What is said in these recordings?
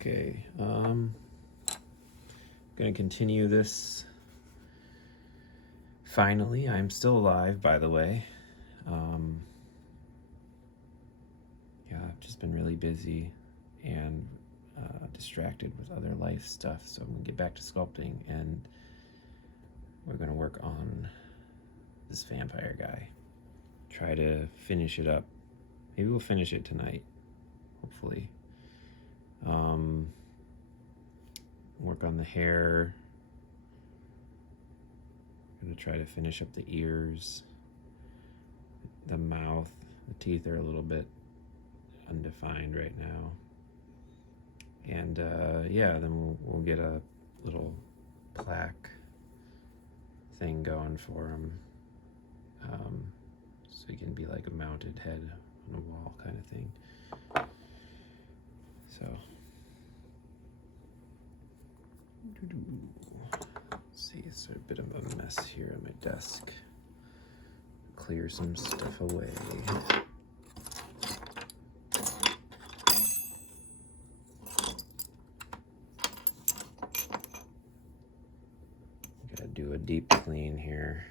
Okay, gonna continue this. Finally, I'm still alive, by the way. Yeah, I've just been really busy and distracted with other life stuff, so I'm gonna get back to sculpting, and we're gonna work on this vampire guy. Try to finish it up. Maybe we'll finish it tonight, hopefully. Work on the hair. I'm gonna try to finish up the ears, the mouth. The teeth are a little bit undefined right now. And yeah, then we'll get a little plaque thing going for him, so he can be like a mounted head on a wall kind of thing. So let's see, it's a bit of a mess here on my desk. Clear some stuff away. Gotta do a deep clean here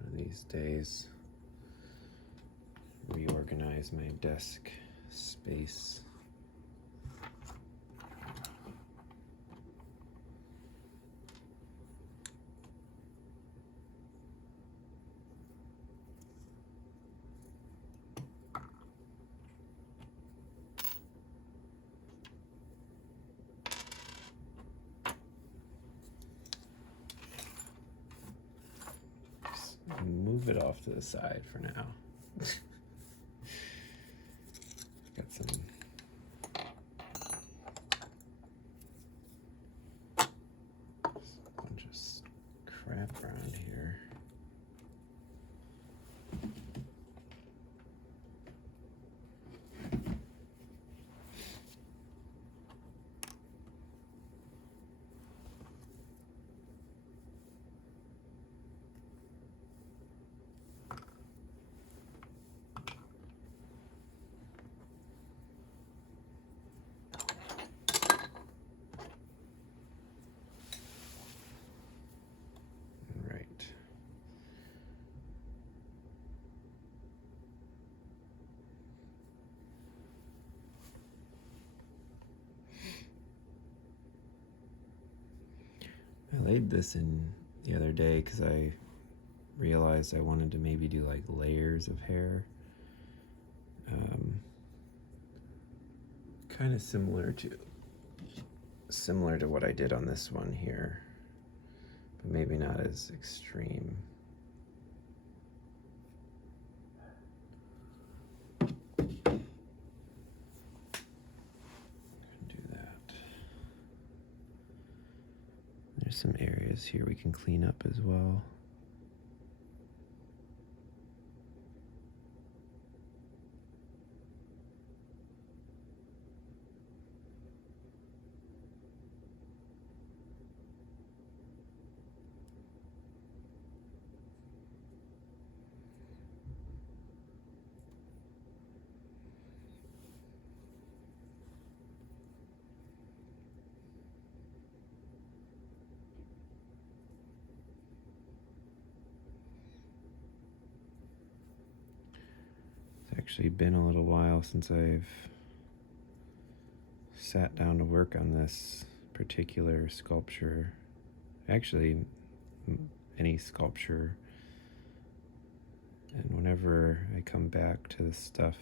one of these days. Reorganize my desk space. Move it off to the side for now. Got some bunch of crap around here. I laid this in the other day because I realized I wanted to maybe do like layers of hair. Kind of similar to what I did on this one here, but maybe not as extreme. There's some areas here we can clean up as well. Actually been a little while since I've sat down to work on this particular sculpture. Actually, any sculpture. And whenever I come back to this stuff,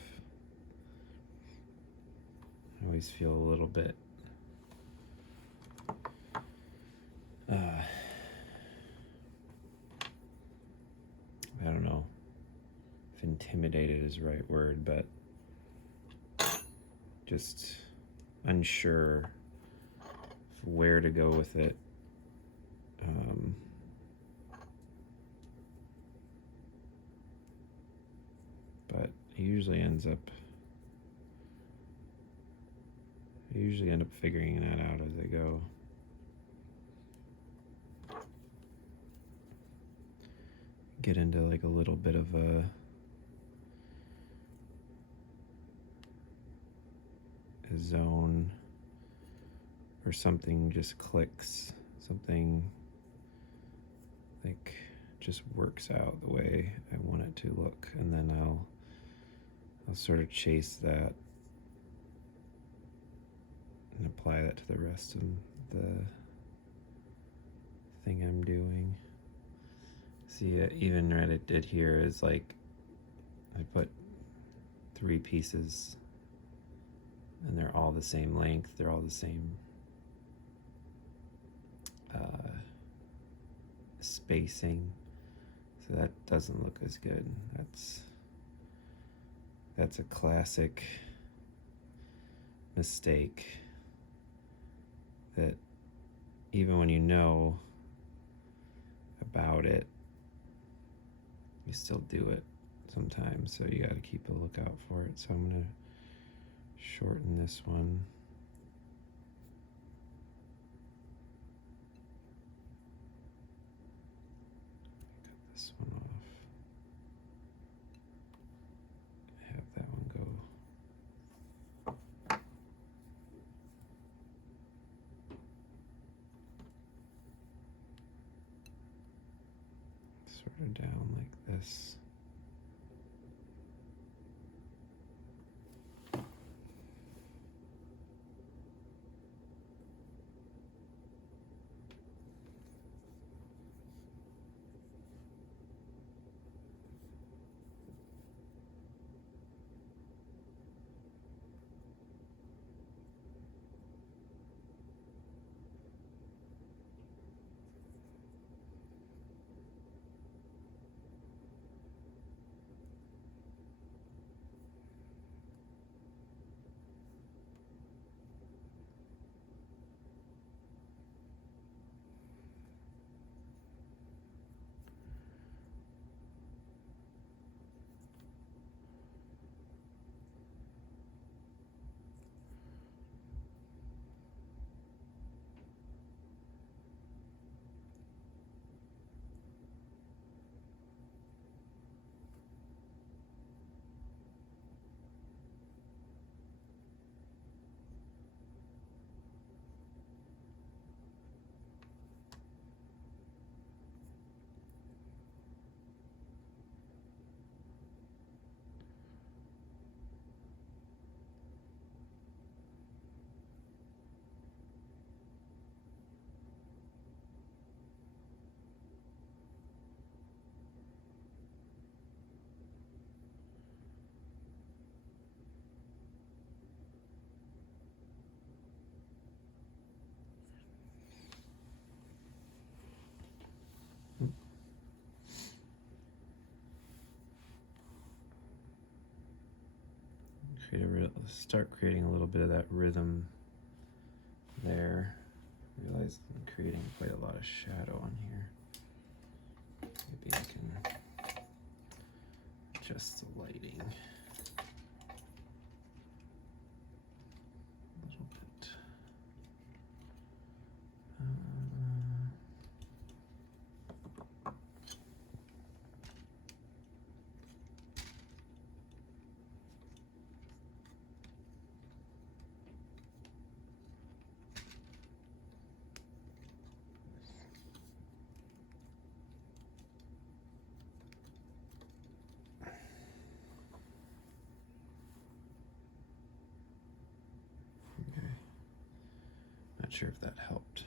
I always feel a little bit I don't know if intimidated is the right word, but just unsure of where to go with it. But it usually end up figuring that out as I go. Get into like a little bit of a zone or something just clicks, something like just works out the way I want it to look, and then I'll sort of chase that and apply that to the rest of the thing I'm doing. See, even what I did here is like I put 3 pieces and they're all the same length, they're all the same spacing, so that doesn't look as good. That's a classic mistake that even when you know about it, you still do it sometimes, so you got to keep a lookout for it. So I'm going to shorten this one. Cut this one off. Have that one go. Sort of down like this. Start creating a little bit of that rhythm there. Realize I'm creating quite a lot of shadow on here. Maybe I can adjust the lighting a little bit. Okay. Not sure if that helped.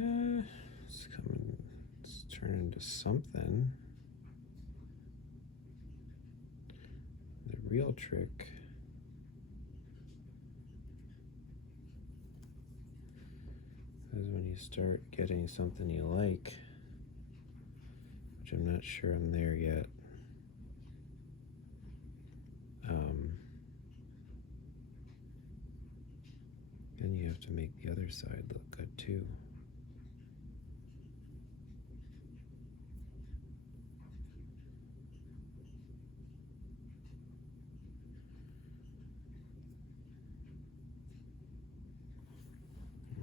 Let's turn into something. The real trick is when you start getting something you like, which I'm not sure I'm there yet. Then you have to make the other side look good too.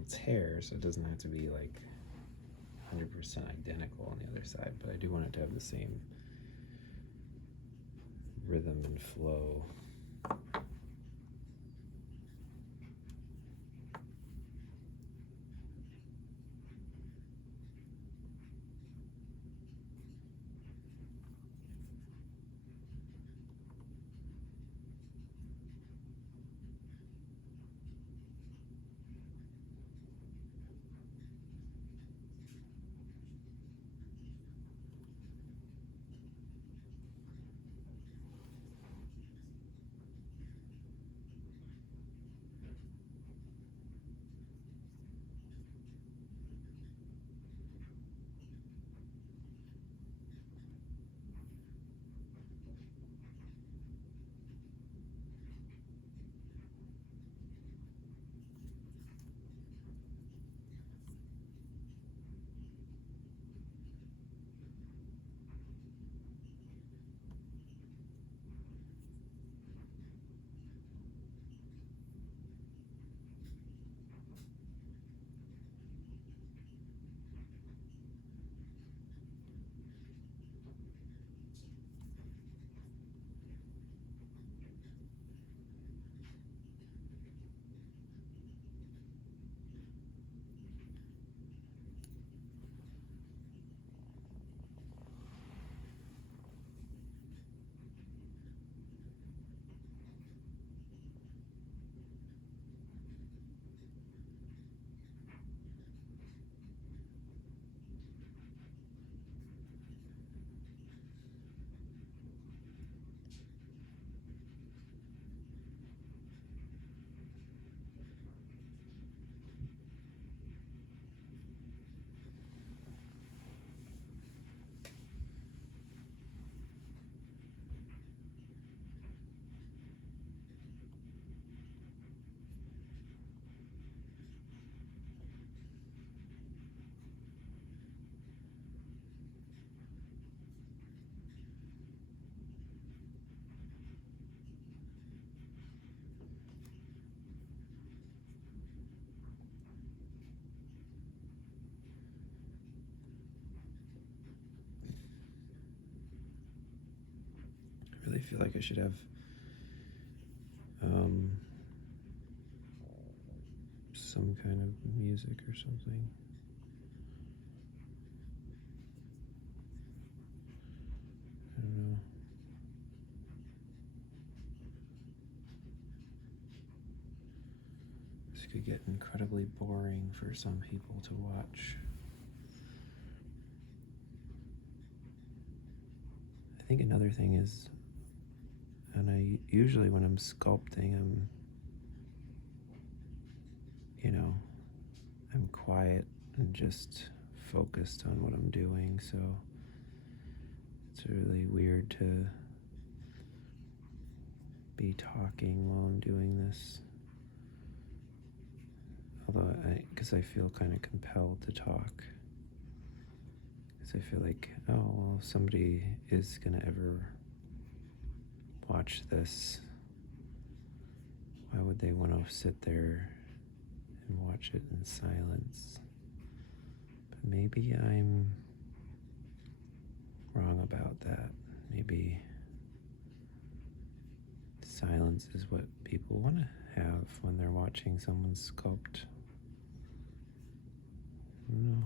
It's hair, so it doesn't have to be like 100% identical on the other side, but I do want it to have the same rhythm and flow. I really feel like I should have some kind of music or something. I don't know. This could get incredibly boring for some people to watch. I think another thing is, and I usually when I'm sculpting, I'm quiet and just focused on what I'm doing, so it's really weird to be talking while I'm doing this. Although, because I feel kind of compelled to talk. Because I feel like, oh, well, if somebody is going to ever watch this, why would they want to sit there and watch it in silence? But maybe I'm wrong about that. Maybe silence is what people want to have when they're watching someone sculpt. I don't know.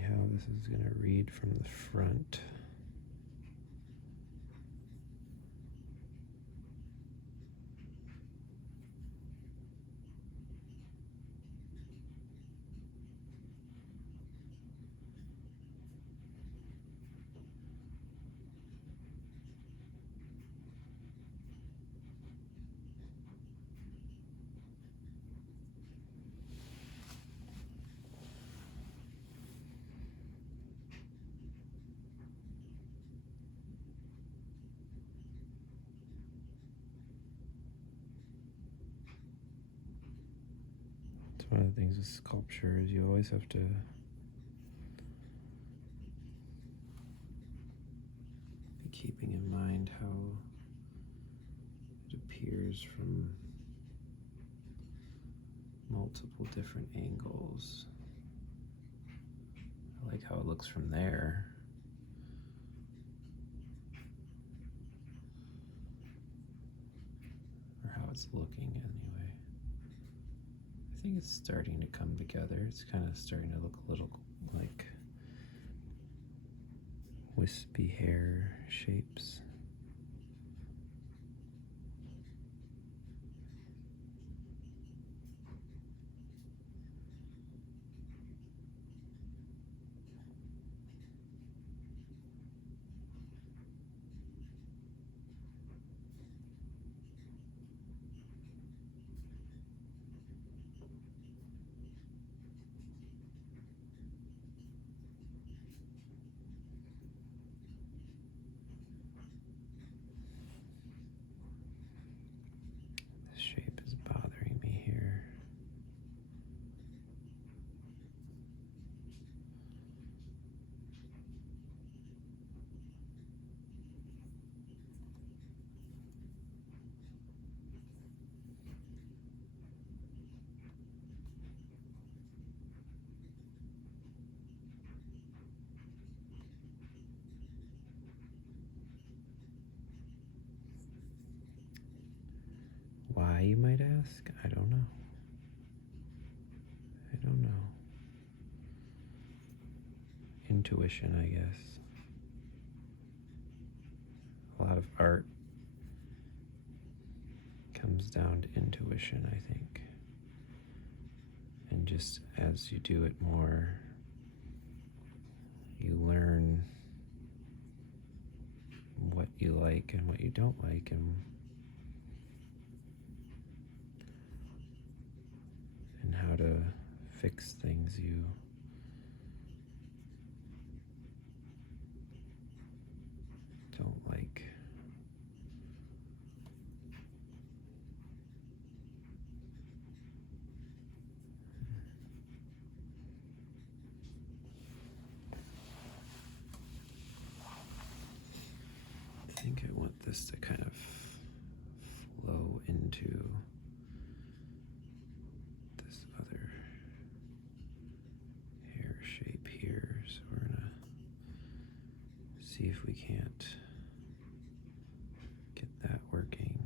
how this is going to read from the front. One of the things with sculpture is you always have to be keeping in mind how it appears from multiple different angles. I like how it looks from there. Or how it's looking anyway. I think it's starting to come together. It's kind of starting to look a little like wispy hair shapes. Shape is bothering me here. Why, you might ask? I don't know. I don't know. Intuition, I guess. A lot of art comes down to intuition, I think. And just as you do it more, you learn what you like and what you don't like, and how to fix things you don't like. I think I want this to kind of flow into this other hair shape here, so we're gonna see if we can't get that working.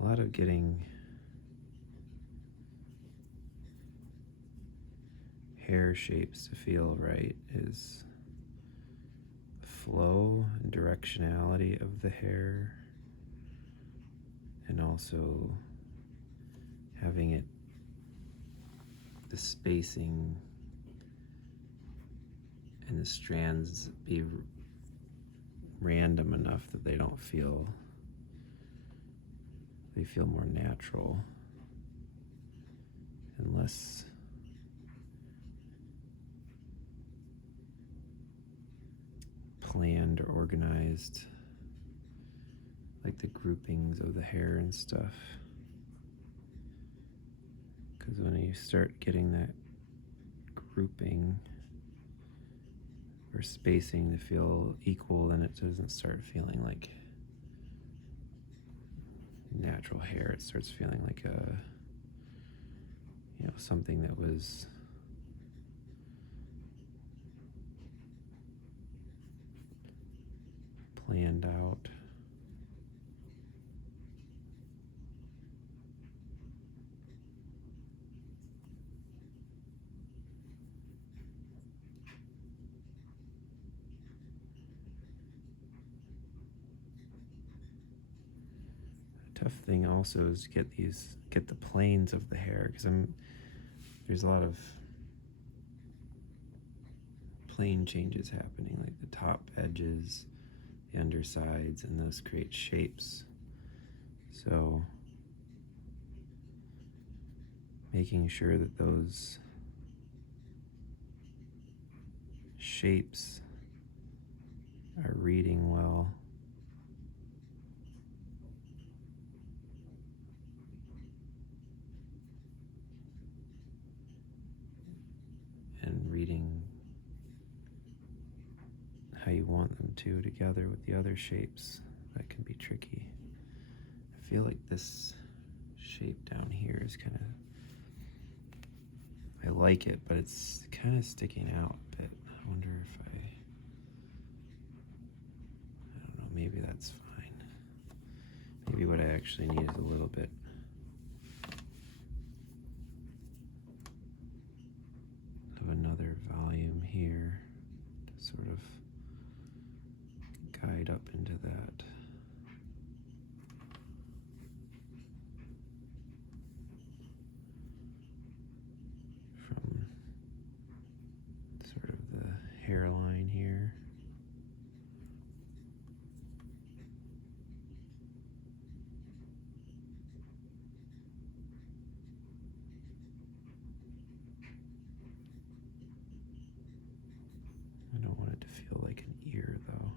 A lot of getting hair shapes to feel right is the flow and directionality of the hair, and also having it, the spacing and the strands be random enough that they don't feel, they feel more natural and less planned or organized, like the groupings of the hair and stuff. Because when you start getting that grouping or spacing to feel equal, then it doesn't start feeling like natural hair. It starts feeling like a, something that was planned out. Tough thing also is to get the planes of the hair, because there's a lot of plane changes happening, like the top edges, the undersides, and those create shapes. So making sure that those shapes are reading well. And reading how you want them to together with the other shapes, that can be tricky. I feel like this shape down here is kind of, I like it, but it's kind of sticking out a bit. I wonder if I don't know, maybe that's fine. Maybe what I actually need is a little bit of another volume here to sort of guide up into that. From sort of the hairline here. I don't want it to feel like an ear, though.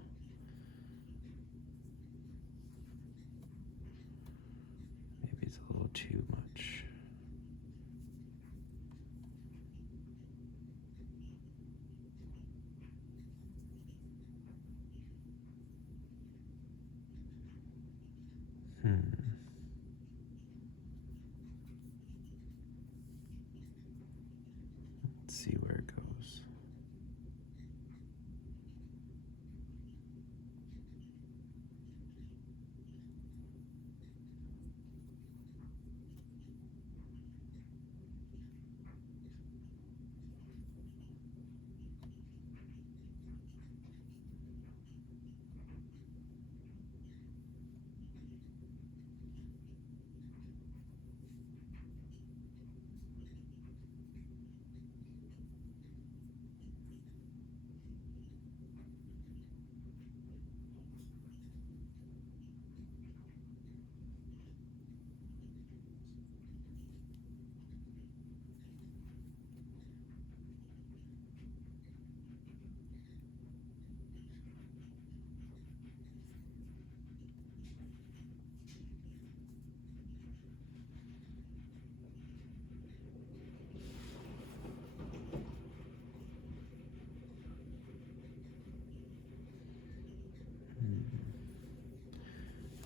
Maybe it's a little too much. Let's see where it goes.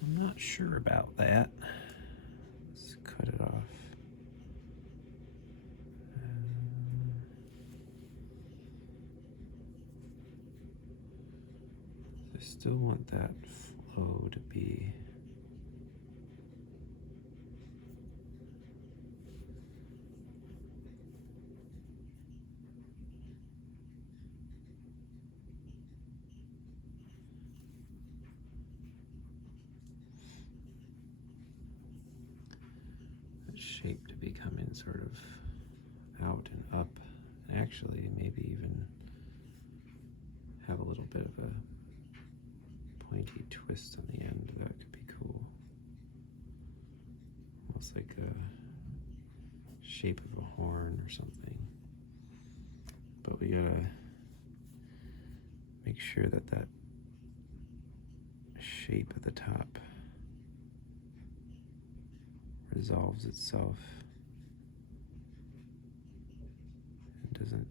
I'm not sure about that. Let's cut it off. I still want that flow to be shape to be coming sort of out and up, and actually maybe even have a little bit of a pointy twist on the end. That could be cool, almost like a shape of a horn or something. But we gotta make sure that that shape at the top resolves itself and doesn't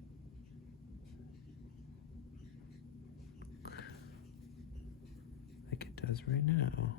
like it does right now.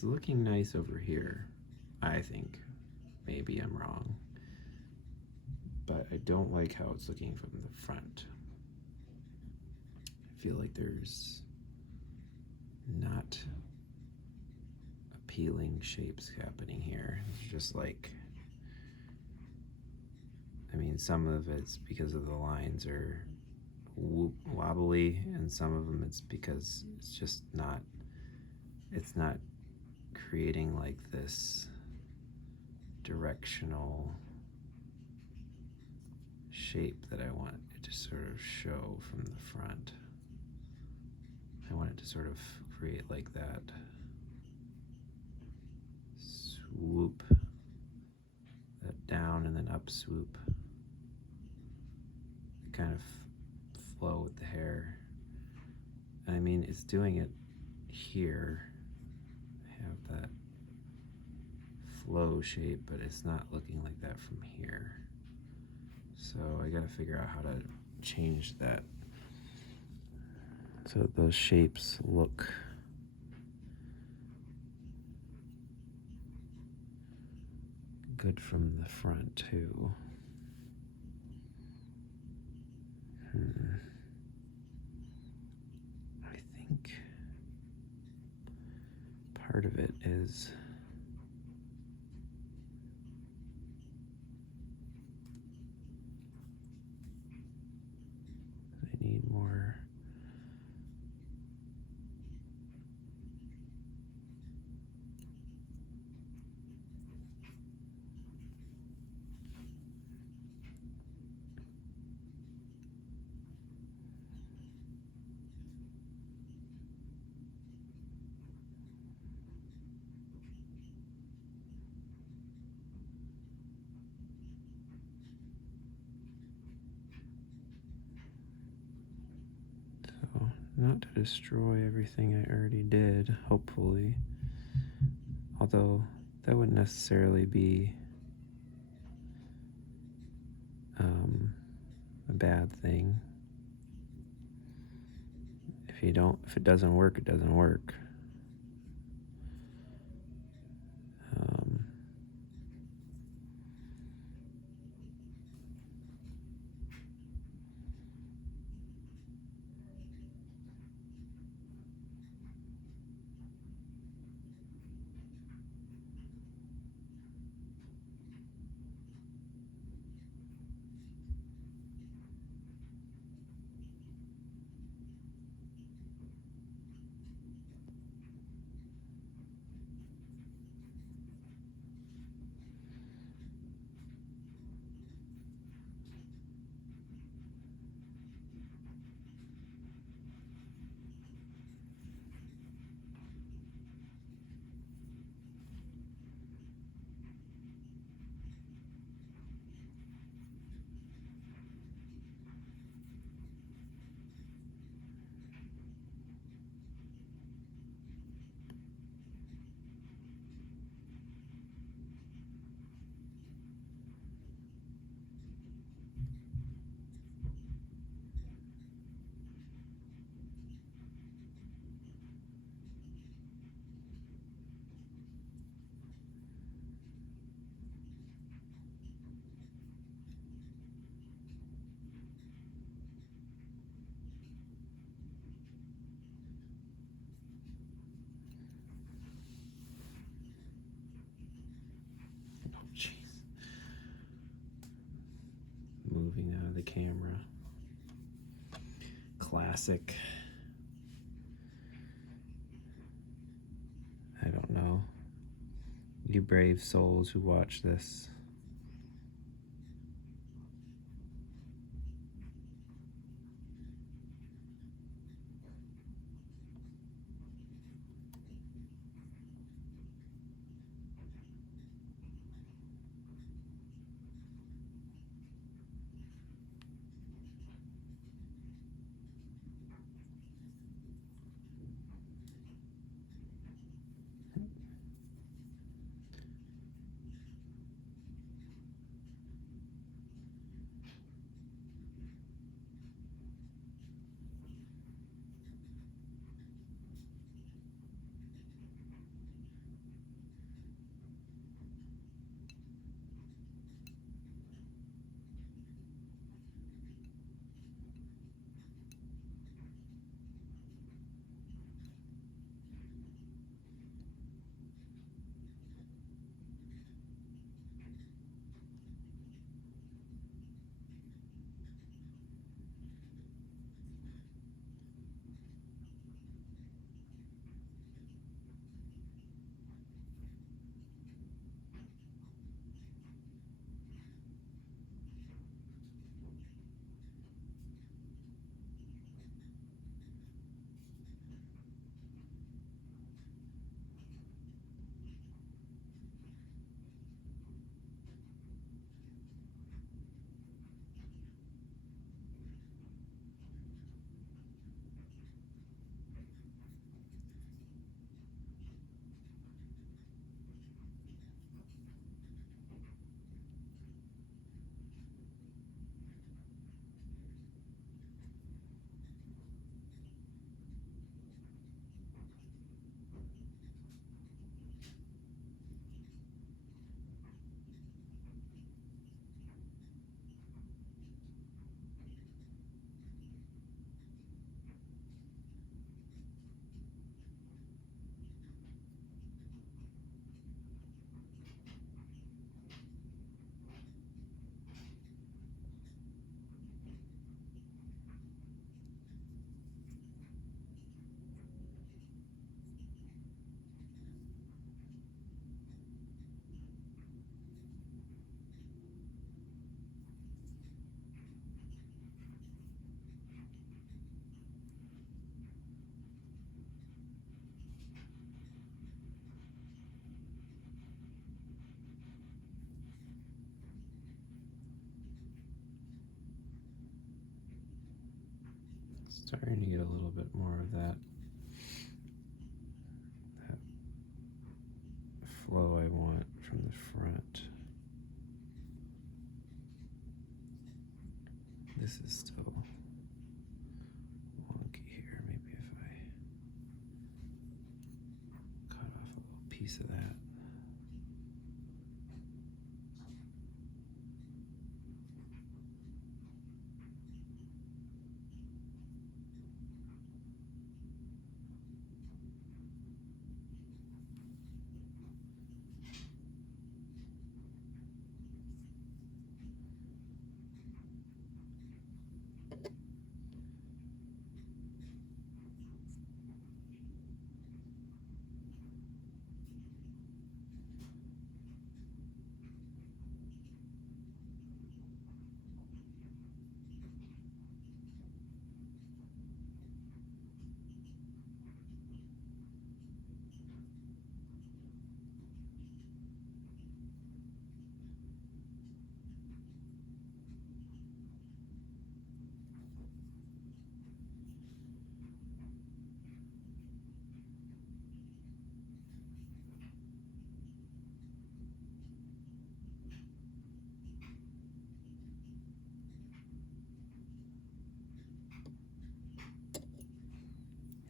it's looking nice over here, I think. Maybe I'm wrong. But I don't like how it's looking from the front. I feel like there's not appealing shapes happening here. It's just like, I mean, some of it's because of the lines are wobbly, and some of them it's because it's just not, it's not creating like this directional shape that I want it to sort of show from the front. I want it to sort of create like that swoop, that down and then up swoop, kind of flow with the hair. And I mean, it's doing it here. I have that flow shape, but it's not looking like that from here. So I gotta figure out how to change that so that those shapes look good from the front too. I think part of it is I need more not to destroy everything I already did, hopefully. Although that wouldn't necessarily be a bad thing. If it doesn't work, it doesn't work. Moving out of the camera. Classic. I don't know. You brave souls who watch this. Starting to get a little bit more of that flow I want from the front. This is still wonky here. Maybe if I cut off a little piece of that.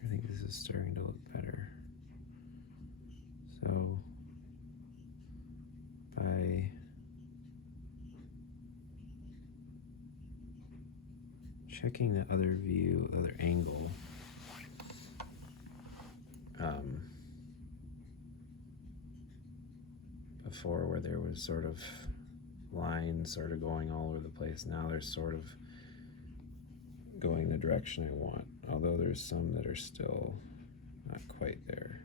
I think this is starting to look better. So by checking the other view, the other angle, before where there was sort of lines sort of going all over the place, now there's sort of going the direction I want, although there's some that are still not quite there.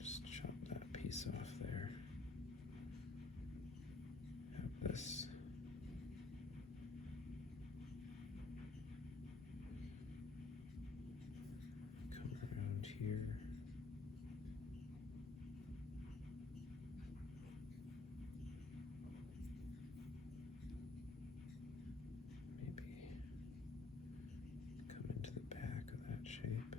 Just chop that piece off there. Have this. Come around here. Shape.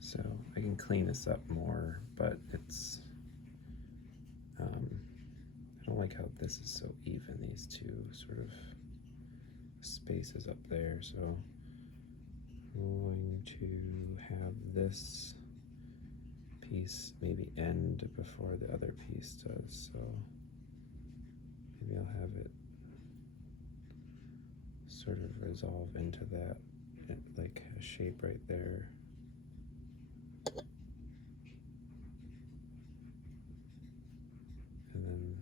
So I can clean this up more, but it's, I don't like how this is so even, these two sort of spaces up there. So I'm going to have this piece maybe end before the other piece does. So maybe I'll have it sort of resolve into that, like a shape right there. And then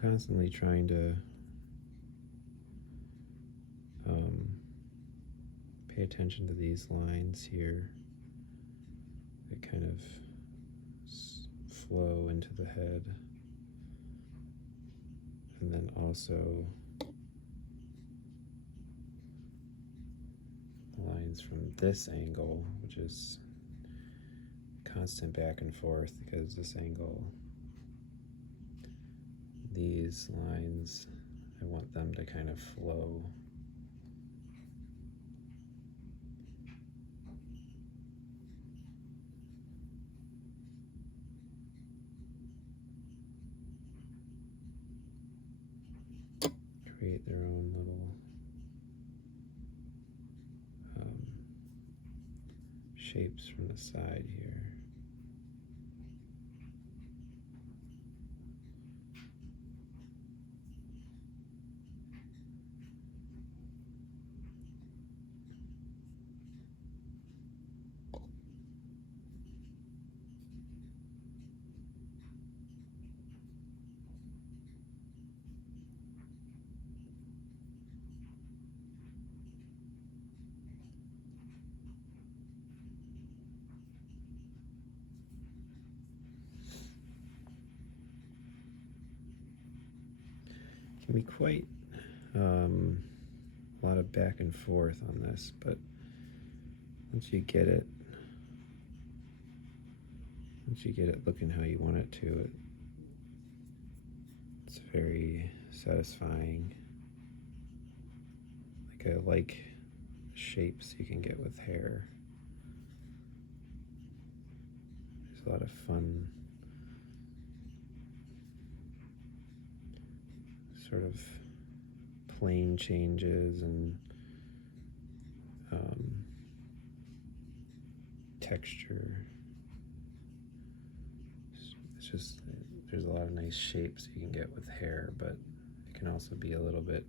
constantly trying to pay attention to these lines here that kind of flow into the head, and then also lines from this angle, which is constant back and forth because this angle, these lines, I want them to kind of flow. Create their own little shapes from the side here. Can be quite a lot of back and forth on this, but once you get it looking how you want it to, it's very satisfying. Like, I like shapes you can get with hair. There's a lot of fun sort of plane changes and texture. It's just, there's a lot of nice shapes you can get with hair, but it can also be a little bit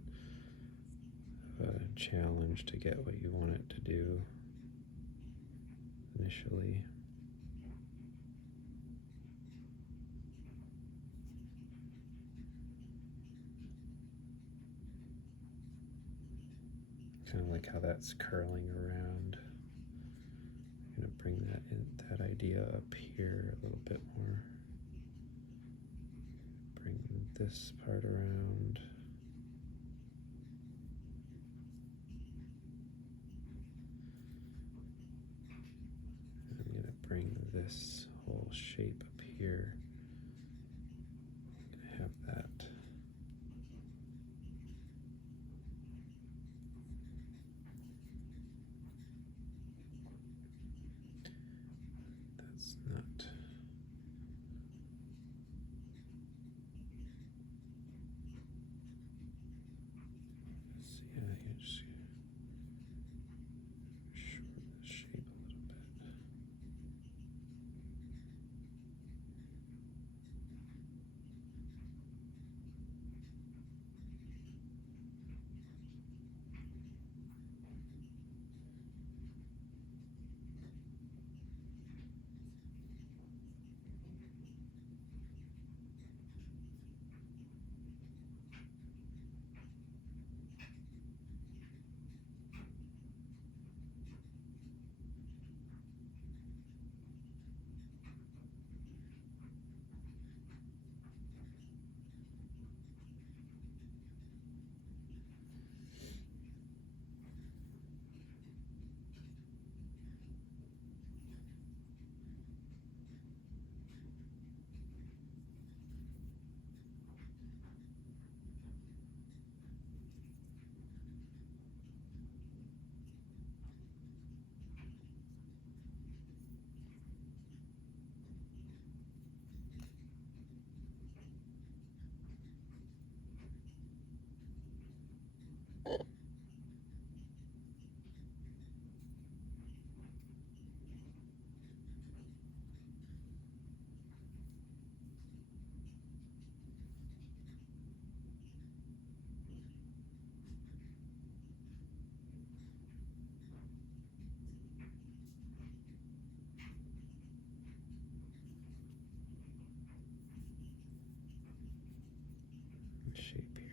of a challenge to get what you want it to do initially. Kind of like how that's curling around. I'm going to bring that idea up here a little bit more. Bring this part around. And I'm going to bring this whole shape up here. I'm going to have that. That's not. Yeah, you just shorten the shape a little bit.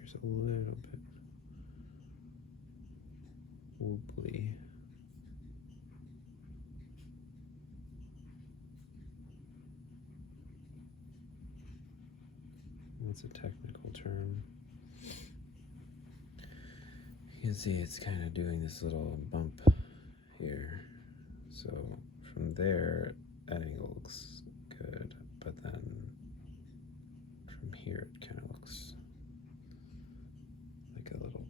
There's a little bit wobbly. That's a technical term. You can see it's kind of doing this little bump here. So from there, that angle looks good, but then from here it kind of looks like a little.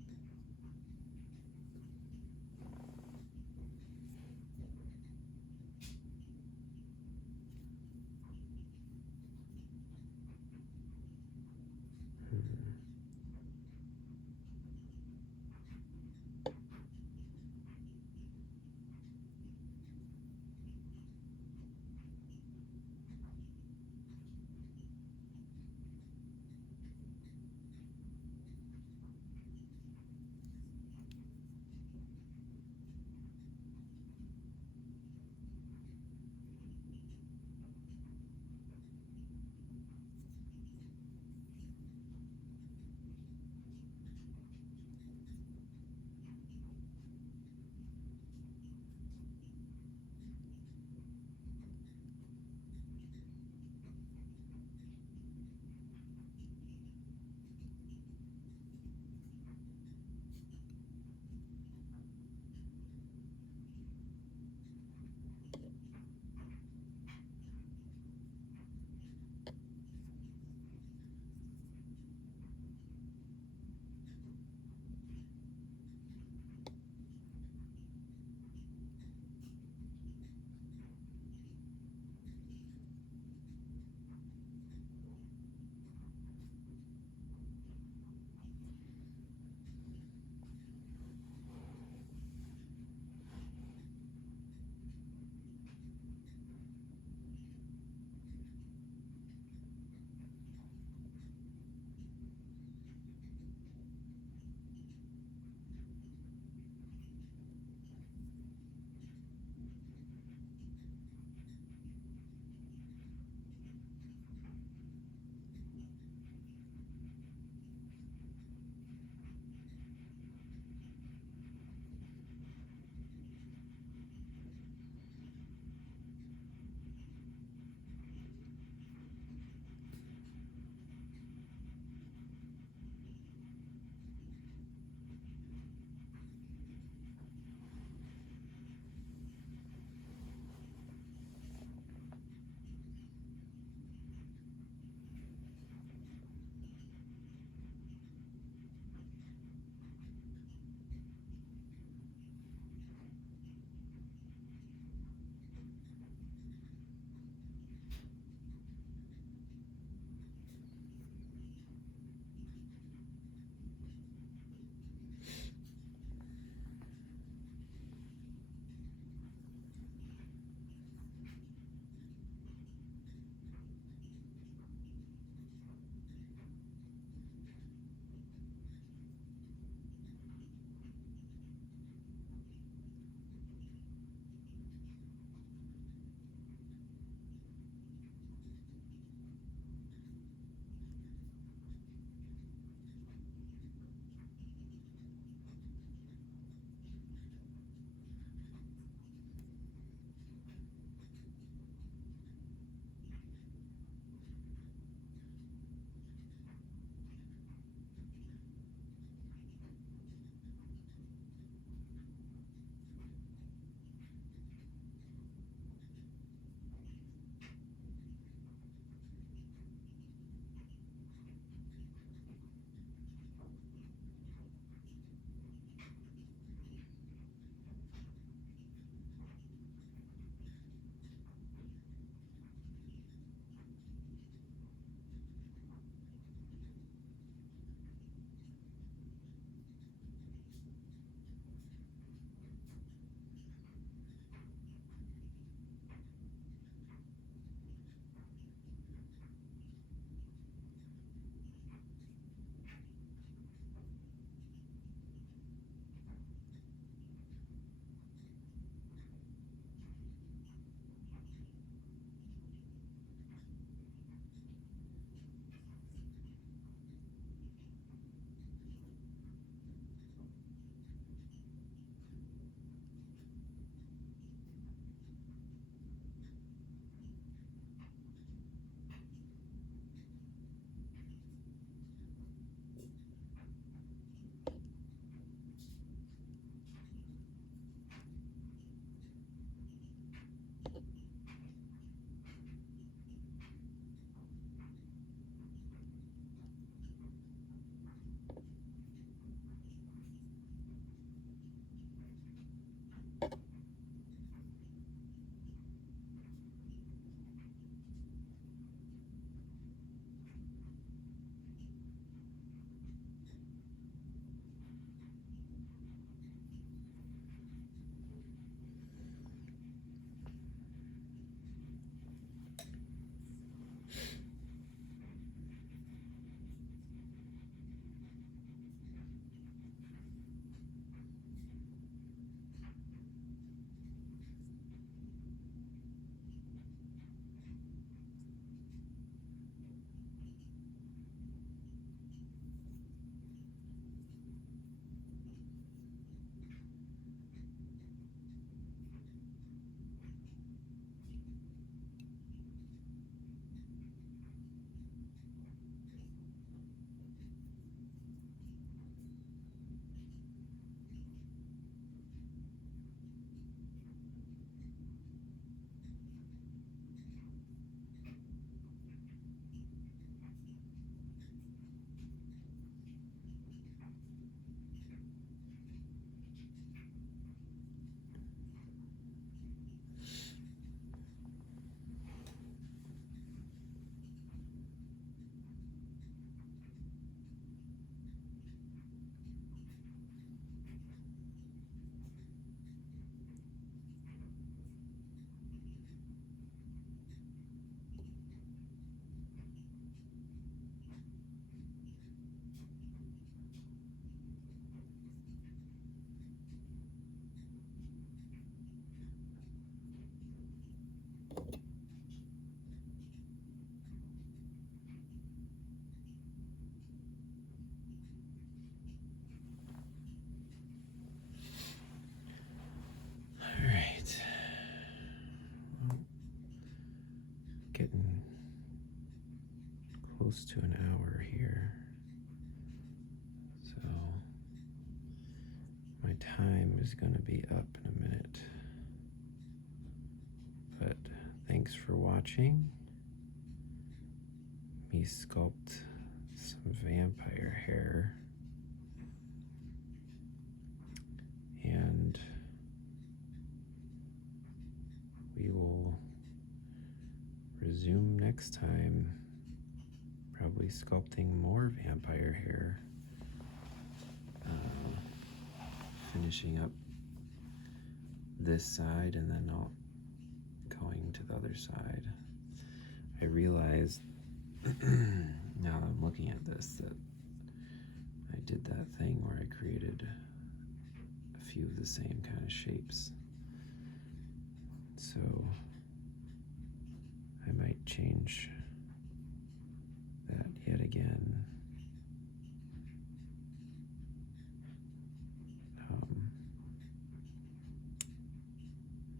close to an hour here. So my time is going to be up in a minute. But thanks for watching me sculpt some vampire hair. And we will resume next time, probably sculpting more vampire hair, finishing up this side and then I'll going to the other side. I realized now that I'm looking at this that I did that thing where I created a few of the same kind of shapes. So I might change that yet again.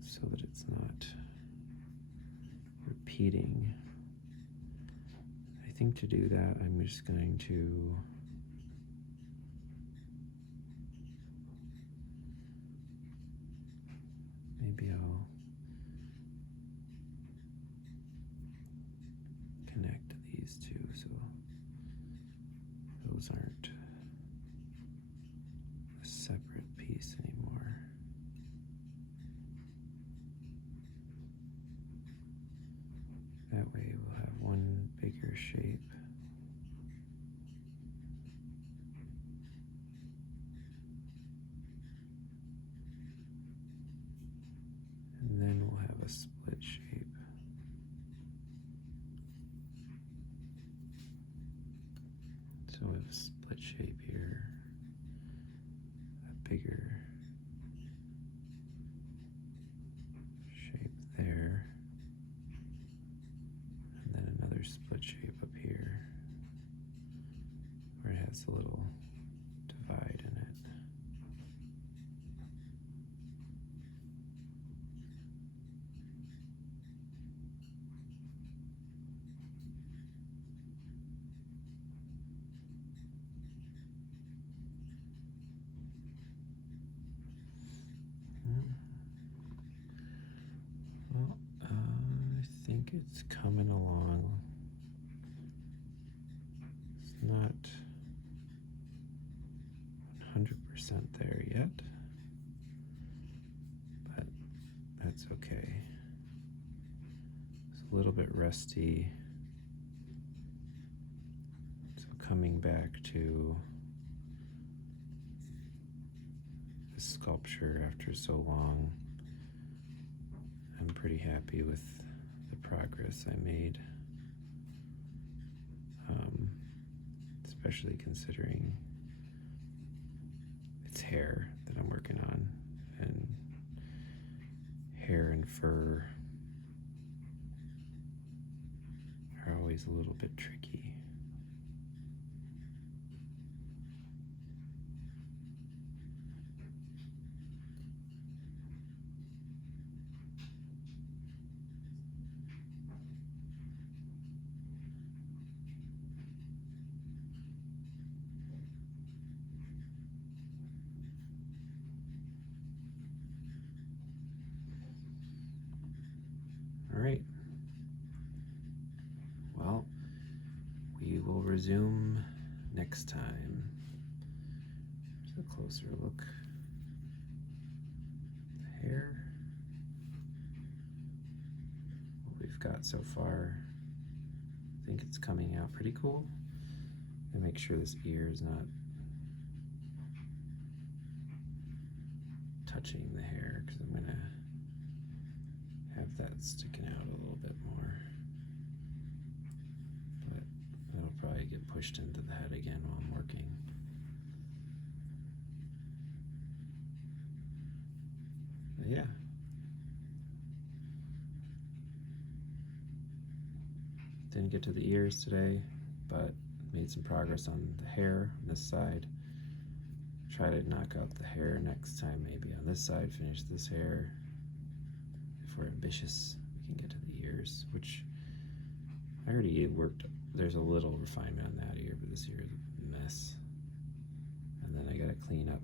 So that it's not repeating. I think to do that, I'm just going to maybe I'll connect these two so those aren't a separate piece anymore. That way we'll have one bigger shape. And then we'll have a split shape. So we have a split shape here, a bigger shape there, and then another split shape up here where it has a little divide in it. Well, I think it's coming along. It's not 100% there yet, but that's okay. It's a little bit rusty. So coming back to the sculpture after so long, I'm pretty happy with the progress I made, especially considering it's hair that I'm working on, and hair and fur are always a little bit tricky. All right. Well, we will resume next time. Here's a closer look. The hair. What we've got so far, I think it's coming out pretty cool. And make sure this ear is not touching the hair, because I'm gonna have that sticking out a little bit more, but it'll probably get pushed into the head again while I'm working. But yeah, didn't get to the ears today, but made some progress on the hair on this side. Try to knock out the hair next time, maybe on this side, finish this hair. If we're ambitious, we can get to the ears, which I already worked there's a little refinement on that ear, but this ear is a mess. And then I gotta clean up,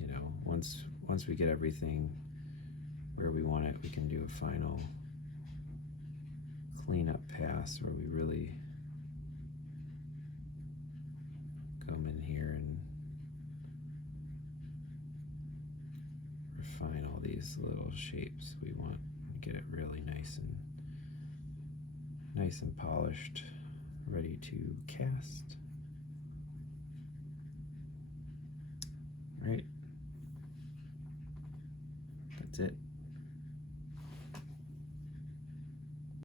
you know, once we get everything where we want it, we can do a final cleanup pass where we really come in here and refine all these little shapes we want and get it really nice and polished, ready to cast. Right, that's it.